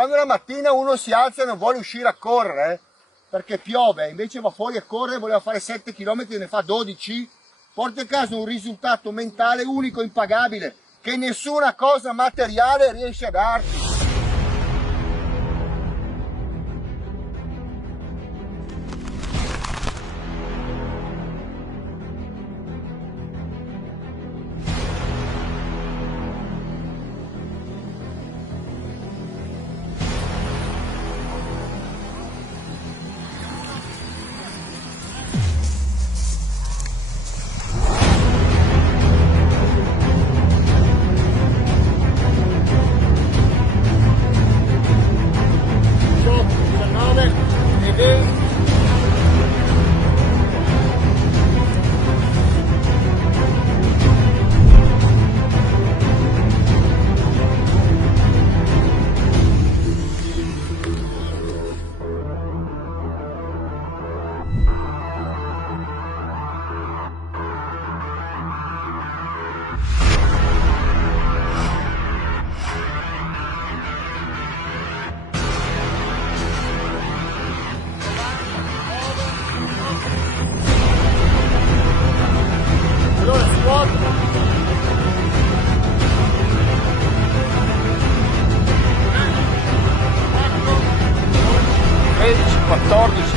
Quando la mattina uno si alza e non vuole uscire a correre perché piove, invece va fuori a correre, voleva fare 7 km e ne fa 12, porta a casa un risultato mentale unico, impagabile, che nessuna cosa materiale riesce a darti. Allora squat, 13, 14,